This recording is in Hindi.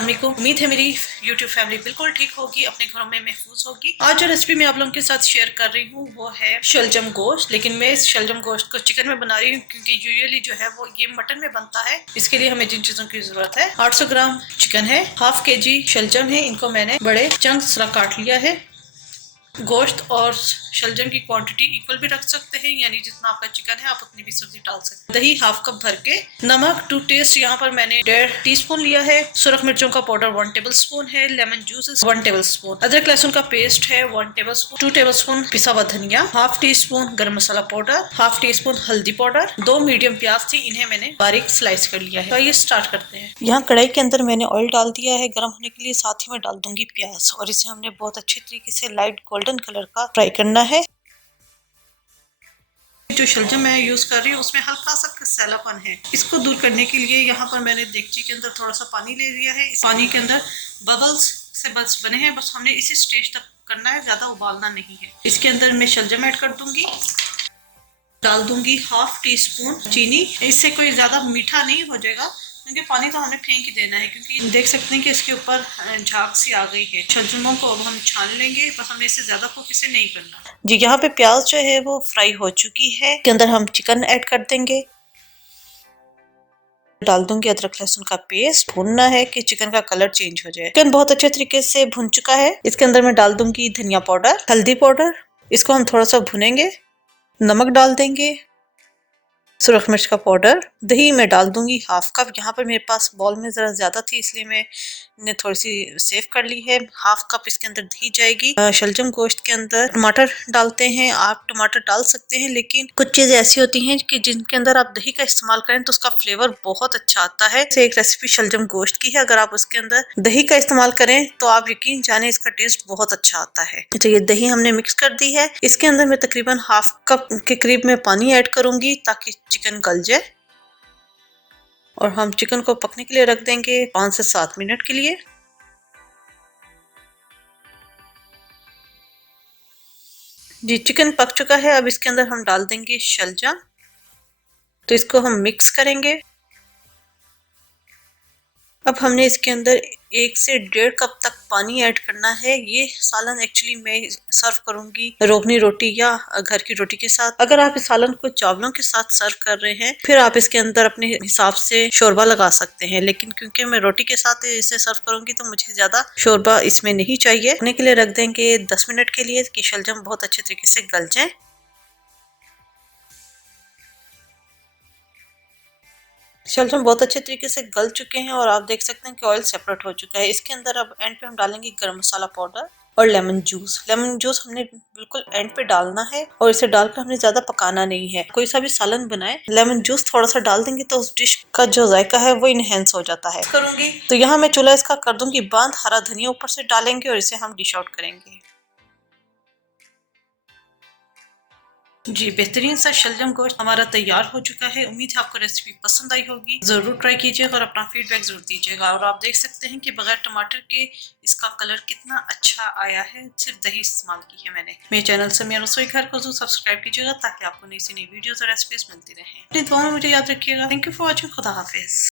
अस्सलाम वालेकुम। उम्मीद है मेरी YouTube फैमिली बिल्कुल ठीक होगी, अपने घरों में महफूज होगी। आज जो रेसिपी मैं आप लोगों के साथ शेयर कर रही हूँ वो है शलजम गोश्त, लेकिन मैं इस शलजम गोश्त को चिकन में बना रही हूँ क्योंकि यूजुअली जो है वो ये मटन में बनता है। इसके लिए हमें जिन चीजों की जरूरत है, 800 ग्राम चिकन है, हाफ kg शलजम है, इनको मैंने बड़े चंक्स काट लिया है। गोश्त और शलजम की क्वांटिटी इक्वल भी रख सकते हैं, यानी जितना आपका चिकन है आप उतनी भी सब्जी डाल सकते हैं। दही हाफ कप भर के, नमक टू टेस्ट यहाँ पर मैंने 1.5 टीस्पून लिया है, सुरख मिर्चों का पाउडर 1 टेबल स्पून है, लेमन जूस 1 टेबल स्पून, अदरक लहसुन का पेस्ट है 1 टेबल स्पून, 2 टेबल स्पून पिसा हुआ धनिया, हाफ टी स्पून गर्म मसाला पाउडर, हाफ टी स्पून हल्दी पाउडर, 2 मीडियम प्याज थी, इन्हें मैंने बारीक स्लाइस कर लिया है। तो ये स्टार्ट करते हैं। यहाँ कढ़ाई के अंदर मैंने ऑयल डाल दिया है गर्म होने के लिए, साथ ही में डाल दूंगी प्याज और इसे हमने बहुत अच्छे तरीके से लाइट गोल्डन कलर का फ्राई करना है। जो शलजम मैं यूज कर रही हूँ उसमें हल्का सा कसैलापन है, इसको दूर करने के लिए यहाँ पर मैंने देगची के अंदर थोड़ा सा पानी ले लिया है। इस पानी के अंदर बबल्स से बस बने हैं, बस हमने इसी स्टेज तक करना है, ज्यादा उबालना नहीं है। इसके अंदर मैं शलजम ऐड कर दूंगी, डाल दूंगी हाफ टी स्पून चीनी। इससे कोई ज्यादा मीठा नहीं हो जाएगा क्योंकि पानी तो हमने फेंक ही देना है, क्योंकि देख सकते हैं कि इसके ऊपर झाग सी आ गई है। शलजमों को अब हम छान लेंगे, बस हमें इससे ज्यादा कुक इसे नहीं करना जी। यहाँ पे प्याज जो है वो फ्राई हो चुकी है, इसके अंदर हम चिकन ऐड कर देंगे, डाल दूंगी अदरक लहसुन का पेस्ट। भूनना है कि चिकन का कलर चेंज हो जाए। चिकन बहुत अच्छे तरीके से भुन चुका है, इसके अंदर मैं डाल दूंगी धनिया पाउडर, हल्दी पाउडर, इसको हम थोड़ा सा भुनेंगे, नमक डाल देंगे, सुरख मिर्च का पाउडर, दही में डाल दूंगी हाफ कप। यहाँ पर मेरे पास बॉल में जरा ज्यादा थी इसलिए मैंने थोड़ी सी सेव कर ली है। हाफ कप इसके अंदर दही जाएगी। शलजम गोश्त के अंदर टमाटर डालते हैं, आप टमाटर डाल सकते हैं, लेकिन कुछ चीजें ऐसी होती हैं कि जिनके अंदर आप दही का इस्तेमाल करें तो उसका फ्लेवर बहुत अच्छा आता है। एक रेसिपी शलजम गोश्त की है, अगर आप उसके अंदर दही का इस्तेमाल करें तो आप यकीन जाने इसका टेस्ट बहुत अच्छा आता है। तो ये दही हमने मिक्स कर दी है, इसके अंदर मैं तकरीबन हाफ कप के करीब में पानी ऐड करूंगी ताकि चिकन गल जाए, और हम चिकन को पकने के लिए रख देंगे 5 से 7 मिनट के लिए। जी चिकन पक चुका है, अब इसके अंदर हम डाल देंगे शलजम, तो इसको हम मिक्स करेंगे। अब हमने इसके अंदर 1 से 1.5 कप तक पानी ऐड करना है। ये सालन एक्चुअली मैं सर्व करूंगी रोगनी रोटी या घर की रोटी के साथ। अगर आप इस सालन को चावलों के साथ सर्व कर रहे हैं फिर आप इसके अंदर अपने हिसाब से शोरबा लगा सकते हैं, लेकिन क्योंकि मैं रोटी के साथ इसे सर्व करूंगी तो मुझे ज्यादा शोरबा इसमें नहीं चाहिए। रखने के लिए रख देंगे 10 मिनट के लिए कि शलजम बहुत अच्छे तरीके से गल जाए। शलजम बहुत अच्छे तरीके से गल चुके हैं और आप देख सकते हैं कि ऑयल सेपरेट हो चुका है। इसके अंदर अब एंड पे हम डालेंगे गरम मसाला पाउडर और लेमन जूस। लेमन जूस हमने बिल्कुल एंड पे डालना है और इसे डालकर हमने ज्यादा पकाना नहीं है। कोई सा भी सालन बनाए लेमन जूस थोड़ा सा डाल देंगे तो उस डिश का जो जायका है वो इनहेंस हो जाता है। करूंगी तो यहाँ मैं चूल्हा इसका कर दूंगी बंद, हरा धनिया ऊपर से डालेंगे और इसे हम डिश आउट करेंगे। जी बेहतरीन सा शलजम गोश्त हमारा तैयार हो चुका है। उम्मीद है आपको रेसिपी पसंद आई होगी, जरूर ट्राई कीजिएगा और अपना फीडबैक जरूर दीजिएगा। और आप देख सकते हैं कि बगैर टमाटर के इसका कलर कितना अच्छा आया है, सिर्फ दही इस्तेमाल की है मैंने। मेरे चैनल से मेरा रसोई घर को जरूर सब्सक्राइब कीजिएगा ताकि आपको नई से नई वीडियोस और रेसिपीज मिलती रहे। अपनी दुआ में मुझे याद रखिएगा। Thank you for watching. खुदा हाफिज।